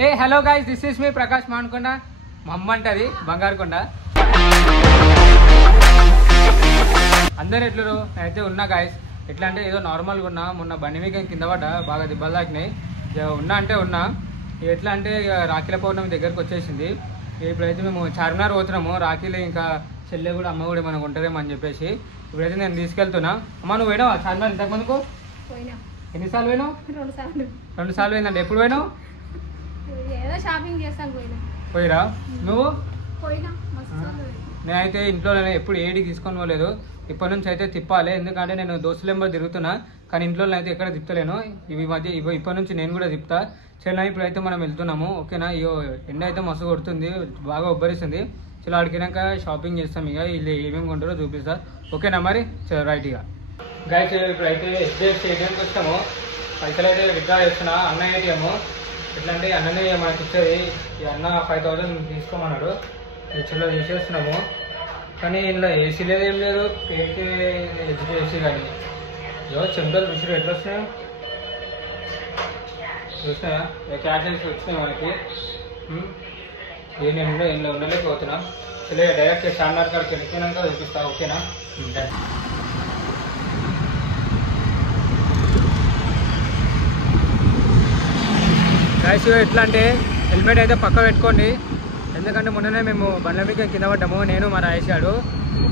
A hello guys, this is me Prakash Manukonda. మా అమ్మ అంటది బంగారుకొండ. అందరు ఎట్లరు అయితే ఉన్నా గాయస్. ఎట్లా అంటే ఏదో నార్మల్గా ఉన్నా. మొన్న బండి వీకెండ్ కింద పడ్డా, బాగా దెబ్బలు తాకినాయి. ఉన్నా అంటే ఉన్నా. ఎట్లా అంటే ఇక రాఖీల పౌర్ణమి దగ్గరకు వచ్చేసింది. ఇప్పుడైతే మేము చార్మినార్ పోతున్నాము. రాఖీలు ఇంకా చెల్లె కూడా అమ్మ కూడా మనకు ఉంటారేమో అని చెప్పేసి ఇప్పుడైతే నేను తీసుకెళ్తున్నా. అమ్మ నువ్వు పోయినావా చార్మినార్ ఇంతకుముందుకు? ఎన్నిసార్లు పోయినావు? 2 సార్లు పోయిందండి. ఎప్పుడు పోయినావు? పోయిరా నువ్వు? నేనైతే ఇంట్లో ఎప్పుడు ఏడికి తీసుకొని పోలేదు. ఇప్పటి నుంచి అయితే తిప్పాలి, ఎందుకంటే నేను దోస్తుల నెంబర్ తిరుగుతున్నా. కానీ ఇంట్లో అయితే ఎక్కడ తిప్పుతలేను. ఇప్పటి నుంచి నేను కూడా తిప్పుతా. చలో ఇప్పుడైతే మనం వెళ్తున్నాము. ఓకేనా? అయ్యో ఎండ అయితే మస్తు కొడుతుంది, బాగా ఉబ్బరిస్తుంది. చలో అడిగినాక షాపింగ్ చేస్తాం. ఇక వీళ్ళు ఏమేమి కొంటారో చూపిస్తా. ఓకేనా మరి? చలో రైట్. ఇక గాయస్ ఇప్పుడైతే HDFC ATMకి వచ్చాము. పైసలు అయితే విత్డ్రా చేస్తున్నా. అన్న ATM ఎట్లా అంటే అన్ననే మనకి ఇచ్చేది. ఈ అన్న 5000 తీసుకోమన్నాడు. చలో తీసేస్తున్నాము. కానీ ఇందులో ఏసీ లేదు, ఏం లేదు. పేరుకి HDFC కానీ ఏదో చెంతలు విసురు ఎట్లా వస్తున్నాయో చూసినాయా? క్యాష్ అయితే వచ్చినాయి మనకి. ఏం ఉండలేకపోతున్నా. చలో డైరెక్ట్ చార్మినార్ కాడికి వెళ్ళిపోయినాక చూపిస్తా. ఓకేనా? గాయస్ ఎట్లా అంటే హెల్మెట్ అయితే పక్క పెట్టుకోండి, ఎందుకంటే మొన్ననే మేము బండ్ల మీద కింద పడ్డాము, నేను మా రాయేష్ గారు.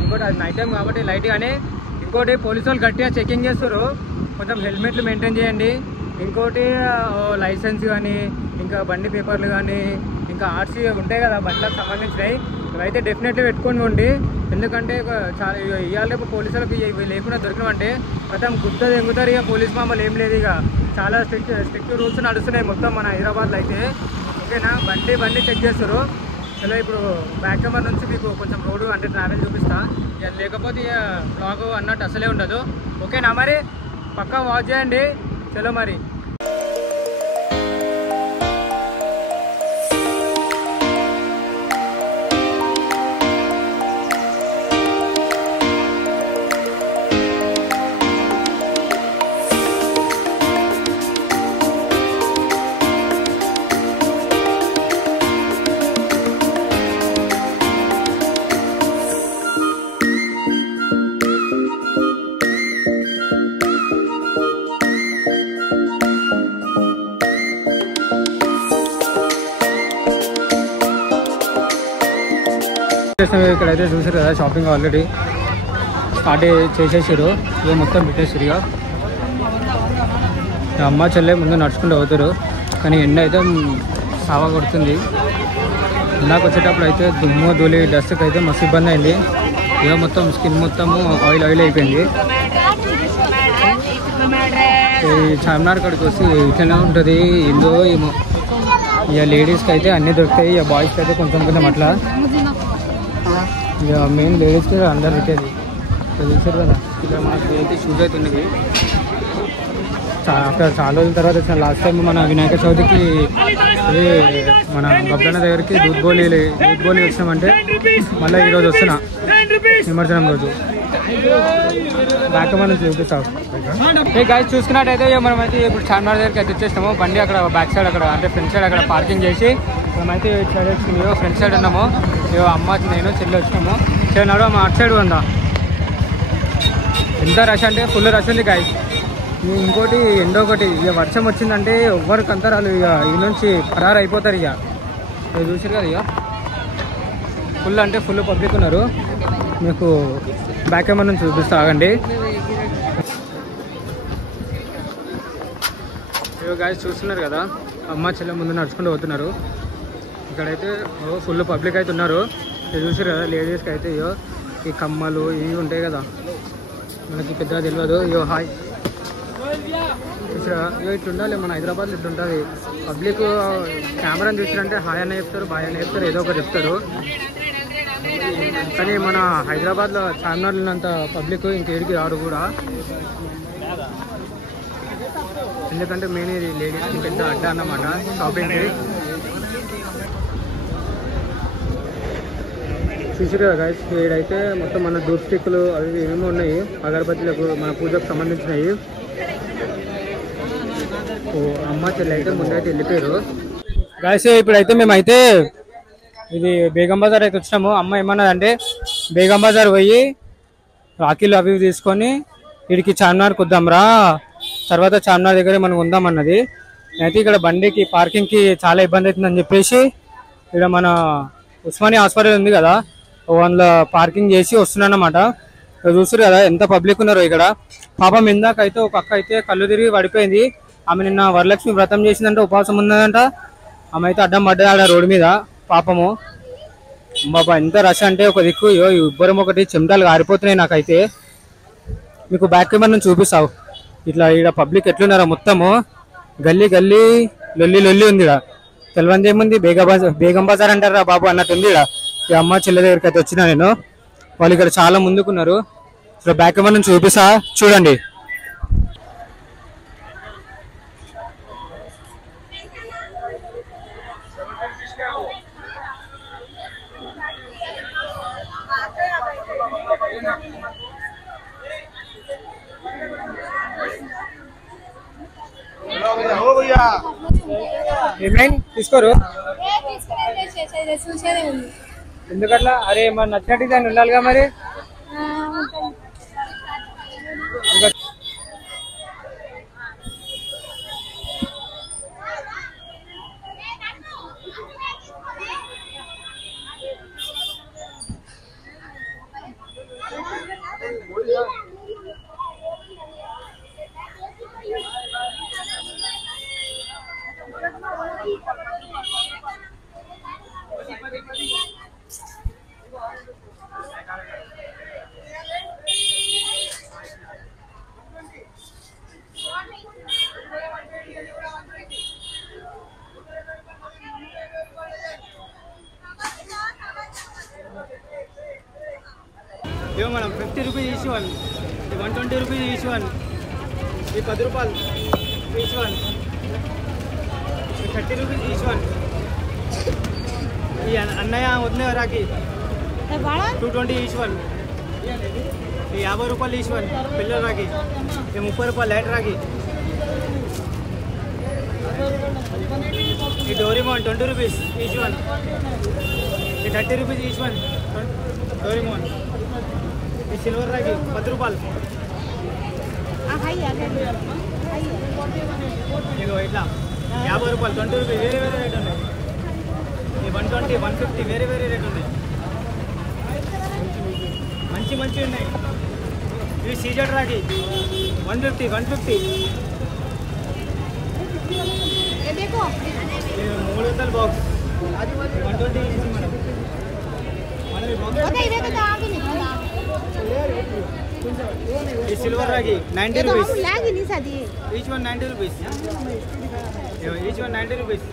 ఇంకోటి అది నైట్ టైం కాబట్టి లైట్ కానీ. ఇంకోటి పోలీసు వాళ్ళు గట్టిగా చెకింగ్ చేస్తారు, కొంచెం హెల్మెట్లు మెయింటైన్ చేయండి. ఇంకోటి లైసెన్స్ కానీ, ఇంకా బండి పేపర్లు కానీ, ఇంకా ఆర్సీ ఉంటాయి కదా బండ్లకు సంబంధించినవి, ఇవైతే డెఫినెట్లీ పెట్టుకొని ఉండి. ఎందుకంటే చాలా ఇవాళ రేపు పోలీసులకు ఇవి లేకుండా దొరికినామంటే మొత్తం గుర్తు ఎంగుతారు. ఇక పోలీస్ మామూలు ఏం లేదు. ఇక చాలా స్ట్రిక్ట్ రూల్స్ నడుస్తున్నాయి మొత్తం మన హైదరాబాద్లో అయితే. ఓకేనా? బండి చెక్ చేస్తారు. చలో ఇప్పుడు బ్యాక్ కెమెరా నుంచి మీకు కొంచెం రోడ్డు అంటే ట్రావెల్ చూపిస్తా. ఇక లేకపోతే ఇక బ్లాగ్ అన్నట్టు అసలే ఉండదు. ఓకేనా మరి? పక్కా వాచ్ చేయండి. చలో మరి. ఇక్కడైతే చూసారు కదా, షాపింగ్ ఆల్రెడీ స్టార్ట్ చేసేసారు. ఇక మొత్తం పెట్టేసారు. ఇక అమ్మ చెల్లె ముందు నడుచుకుంటూ అవుతారు. కానీ ఎండ అయితే సావా కొడుతుంది. ఇందాక వచ్చేటప్పుడు అయితే దుమ్ము ధూళి డస్ట్కి అయితే మస్తు ఇబ్బంది అయింది. ఇక మొత్తం స్కిన్ మొత్తము ఆయిల్ అయిపోయింది. ఈ చార్మినార్ కాడికి వస్తే ఇట్లనే ఉంటుంది. ఏందో ఏమో. ఇక లేడీస్కి అయితే అన్నీ దొరుకుతాయి, ఇక బాయ్స్కి అయితే కొంచెం అట్లా. ఇక మెయిన్ లేడీస్కి అందరు పెట్టేది చూసారు కదా. ఇక్కడ మనకి అయితే షూస్ అయితే ఉన్నది. అక్కడ చాలా రోజుల తర్వాత వచ్చిన. లాస్ట్ టైం మన వినాయక చవితికి మన బొబ్బన్న దగ్గరికి దూద్ గోళీ వచ్చినామంటే మళ్ళీ ఈరోజు వస్తున్నా నిమజ్జనం రోజు. బ్యాక్ మనం చూపిస్తాం. గాయస్ చూసుకున్నట్టయితే మనమైతే ఇప్పుడు చార్మినార్ దగ్గరికి అయితే వచ్చేసినాము. బండి అక్కడ బ్యాక్ సైడ్ అక్కడ అంటే ఫ్రంట్ సైడ్ అక్కడ పార్కింగ్ చేసి మేమైతే ఇటు సైడ్ వచ్చినాము. ఫ్రంట్ సైడ్ ఉన్నాము. అమ్మ నేను చెల్లి వచ్చినాము. చెల్లి మా అటు సైడ్ ఉందా. ఎంత రష్ అంటే ఫుల్ రష్ ఉంది గాయస్. ఇంకోటి ఎండో ఒకటి. ఇక వర్షం వచ్చిందంటే ఎవ్వరికి అంతరాలు. ఇక ఈ నుంచి పరారు అయిపోతారు. ఇక చూసారు కదా. ఇక ఫుల్ అంటే ఫుల్ పబ్లిక్ ఉన్నారు. మీకు బ్యాక్ కెమెరా నుంచి చూపిస్తా, ఆగండి. ఇవి గాయస్ చూస్తున్నారు కదా, అమ్మ చెల్లె ముందు నడుచుకుంటూ పోతున్నారు. ఇక్కడైతే ఫుల్ పబ్లిక్ అయితే ఉన్నారు. చూసారు కదా, లేడీస్కి అయితే ఈ కమ్మలు ఇవి ఉంటాయి కదా, మనకి పెద్దగా తెలియదు. హాయ్ చూసారా, ఇట్లా ఉండాలి మన హైదరాబాద్లో. ఇట్లా ఉంటుంది పబ్లిక్. కెమెరాని చూసారంటే హాయ్ అనే చెప్తారు, బాయ్ అనే చెప్తారు, ఏదో ఒకటి చెప్తారు. కానీ మన హైదరాబాద్లో చార్మినార్ ఉన్నంత పబ్లిక్ ఇంకేడికి రారు కూడా. ఎందుకంటే మెయిన్ ఇది లేడీస్కి పెద్ద అడ్డా అన్నమాట షాపింగ్కి. చూసారు కదా గైస్, ఇక్కడైతే మొత్తం మన ధూప్ స్టిక్లు అవి ఏమేమో ఉన్నాయి, అగరబత్తులకు మన పూజకు సంబంధించినవి. అమ్మ చెల్లి అయితే ముందైతే వెళ్ళిపోయారు. గాయస్ ఇప్పుడైతే మేమైతే ఇది బేగం బజార్ అయితే వచ్చినాము. అమ్మ ఏమన్నదంటే బేగం బజార్ పోయి రాఖీలు అవి తీసుకొని వీడికి చార్మినార్కి వద్దాం రా, తర్వాత చార్మినార్ దగ్గర మనం ఉందామన్నది. అయితే ఇక్కడ బండికి పార్కింగ్కి చాలా ఇబ్బంది అవుతుందని చెప్పేసి ఇక్కడ మన ఉస్మానియా హాస్పిటల్ ఉంది కదా, అందులో పార్కింగ్ చేసి వస్తున్నానమాట. చూసారు కదా ఎంత పబ్లిక్ ఉన్నారో ఇక్కడ. పాపం ఇందాకైతే ఒక అక్క అయితే కళ్ళు తిరిగి పడిపోయింది. ఆమె నిన్న వరలక్ష్మి వ్రతం చేసిందంటే ఉపవాసం ఉన్నదంట. ఆమె అయితే అడ్డం పడ్డది ఆడ రోడ్డు మీద పాపము. బాబా ఎంత రష్ అంటే ఒక దిక్కు ఇబ్బరం ఒకటి చెమటలు కారిపోతున్నాయి నాకైతే. మీకు బ్యాక్ కెమెరా నుంచి చూపిస్తావు ఇట్లా ఇక్కడ పబ్లిక్ ఎట్లున్నారో మొత్తము. గల్లీ గల్లీ లొల్లి లొల్లి ఉంది ఇక్కడ. తెలవంది ఏముంది, బేగం బజార్ అంటారా బాబు అన్నట్టుంది ఇక్కడ. ఈ అమ్మ చెల్లె దగ్గరికి అయితే వచ్చినా నేను. వాళ్ళు ఇక్కడ చాలా ముందుకున్నారు. ఇక్కడ బ్యాక్ కెమెరా నుంచి చూపిస్తా చూడండి. ఏమైంది తీసుకోరు ఎందుకట్లా? అరే మరి నచ్చినట్టు దాన్ని ఉండాలిగా మరి. ఇవ్వ మనం 50 rupees each one, 120 rupees each one, ఈ 10 రూపాయలు each one, 30 rupees each one. ఈ అన్నయ్య వదిలే రాకి 220 ఈచ్ వన్, ఈ 50 రూపాయలు ఈచ్ వన్ పిల్లల రాకి, ఈ 30 రూపాయలు లైట్ రాకి, ఈ డోరీమోన్ 20 రూపీస్ ఈచ్ వన్, ఈ 30 రూపీస్ ఈచ్ వన్ డోరీమోన్, ఈ సిల్వర్ రాకి 10 రూపాయలు. ఇదిగో ఇట్లా 50 రూపాయలు 20 రూపీస్ వేరే వేరే రేట్ ఉన్నాయి. ఈ 120 150 వేరే వేరే రేట్ ఉన్నాయి. మంచి మంచి ఉన్నాయి. ఇవి సీజెడ్ రాకి 150 150. 300 బాక్స్ 120 మేడం. ఈ సిల్వర్ రాగి 90 rupees each one, 90 rupees each one, 90 rupees.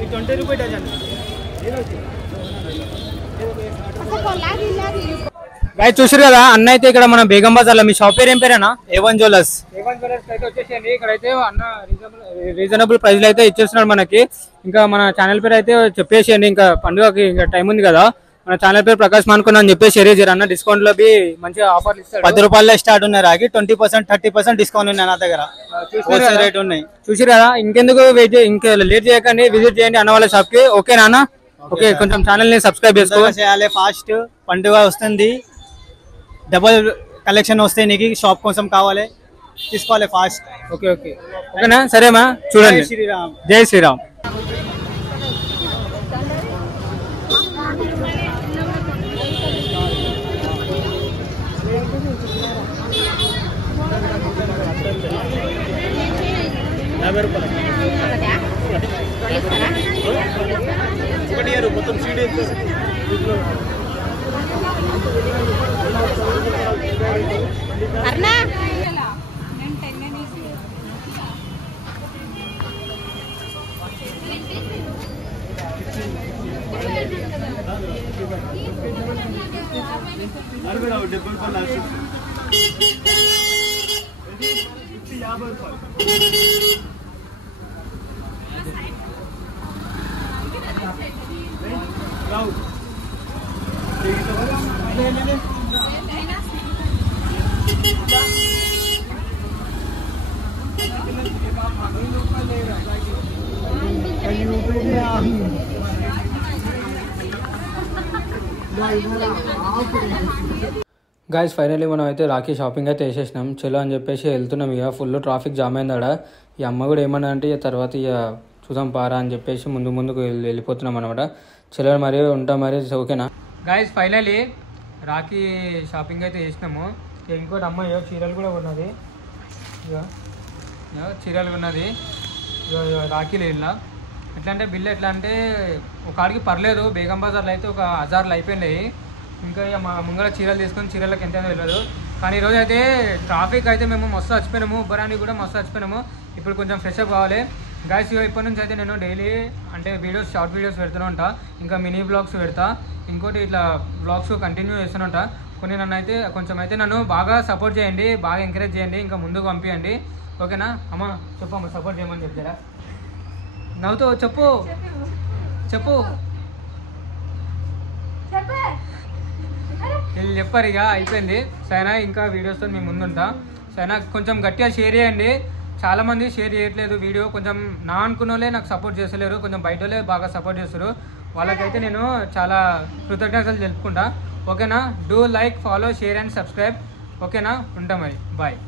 ఈ 20 రూపీ డజన్. గైస్ చూసారు కదా అన్న అయితే ఇక్కడ మన బేగం బజార్లో. మీ షాప్ పేరు ఏం పేరేనా? A1 jewellers. A1 జ్యువెలర్స్ అయితే వచ్చేసేయండి. ఇక్కడైతే అన్న రీజనబుల్ ప్రైస్ లో అయితే ఇచ్చేస్తున్నాడు మనకి. ఇంకా మన ఛానల్ పేరు అయితే చెప్పేసేయండి. ఇంకా పండుగకి ఇంకా టైం ఉంది కదా. మన ఛానల్ పేరు ప్రకాశ్ మానుకున్నా అని చెప్పేసి షేర్ అన్న. డిస్కౌంట్ లో మంచిగా ఆఫర్లు ఇస్తాడు. 10 రూపాయల్లో స్టార్ట్ ఉన్నాయి రాకి. 20% 30% డిస్కౌంట్ ఉన్నాయి నా దగ్గర. రేట్ ఉన్నాయి చూసారు కదా. ఇంకెందుకు వెయిట్, ఇంకా లేట్ చేయకండి, విజిట్ చేయండి అన్న వాళ్ళ షాప్ కి. ఓకే నాన్న? ఓకే, కొంచెం ఛానల్ ని సబ్స్క్రైబ్ చేసుకోవాలి. ఫాస్ట్ పండుగ వస్తుంది, డబల్ కలెక్షన్ వస్తాయి. నీకు షాప్ కోసం కావాలి, తీసుకోవాలి ఫాస్ట్. ఓకే ఓకే ఓకేనా? సరేమా చూడండి. శ్రీరామ్, జై శ్రీరామ్. మొత్తం సీడీ అర్నా గాయస్ ఫైనల్లీ మనం అయితే రాఖీ షాపింగ్ అయితే వేసేసినాం. చలో అని చెప్పేసి వెళ్తున్నాం. ఇక ఫుల్ ట్రాఫిక్ జామ్ అయింది ఆడ. ఈ అమ్మ కూడా ఏమన్నా అంటే తర్వాత ఇక చూద్దాం పారా అని చెప్పేసి ముందుకు వెళ్ళిపోతున్నాం అనమాట. చలో మరి ఉంటాం మరి. ఓకేనా గాయస్ ఫైనల్లీ రాఖీ షాపింగ్ అయితే చేసినాము. ఇంకోటి అమ్మ చీరలు కూడా ఉన్నది. ఇక చీరలు ఉన్నది రాఖీలు ఇలా ఎట్లా అంటే బిల్లు ఎట్లా అంటే ఒక ఆడికి పర్లేదు. బేగం బజార్లో అయితే ఒక 1000 అయిపోయినాయి. ఇంకా ఇక మా ముంగల చీరలు తీసుకొని చీరలకు ఎంత తెలియదు. కానీ ఈరోజు అయితే ట్రాఫిక్ అయితే మేము మస్తు చచ్చిపోయినాము. ఉబ్బరానికి కూడా మస్తు చచ్చిపోయినాము. ఇప్పుడు కొంచెం ఫ్రెష్ అప్ కావాలి గాయస్. ఇప్పటి నుంచి అయితే నేను డైలీ అంటే వీడియోస్ షార్ట్ వీడియోస్ పెడుతూనే ఉంటా. ఇంకా మినీ బ్లాగ్స్ పెడతా. ఇంకోటి ఇట్లా బ్లాగ్స్ కంటిన్యూ చేస్తూనే ఉంటా. కొన్ని నన్ను అయితే కొంచెం అయితే నన్ను బాగా సపోర్ట్ చేయండి, బాగా ఎంకరేజ్ చేయండి, ఇంకా ముందుకు పంపించండి. ఓకేనా అమ్మ? చెప్పమ్మ సపోర్ట్ చేయమని చెప్తారా? నవ్వుతో చెప్పు చెప్పు వీళ్ళు చెప్పారు. ఇక అయిపోయింది. సరేనా ఇంకా వీడియోస్తో మేము ముందుంటా. సరేనా కొంచెం గట్టిగా షేర్ చేయండి. చాలామంది షేర్ చేయట్లేదు వీడియో. కొంచెం నా అనుకున్న వాళ్ళే నాకు సపోర్ట్ చేస్తలేరు. కొంచెం బయట వాళ్ళే బాగా సపోర్ట్ చేస్తారు. వాళ్ళకైతే నేను చాలా కృతజ్ఞతలు తెలుపుకుంటా. ఓకేనా? Do like, follow, share and subscribe. ఓకేనా? ఉంటాం మరి. బాయ్.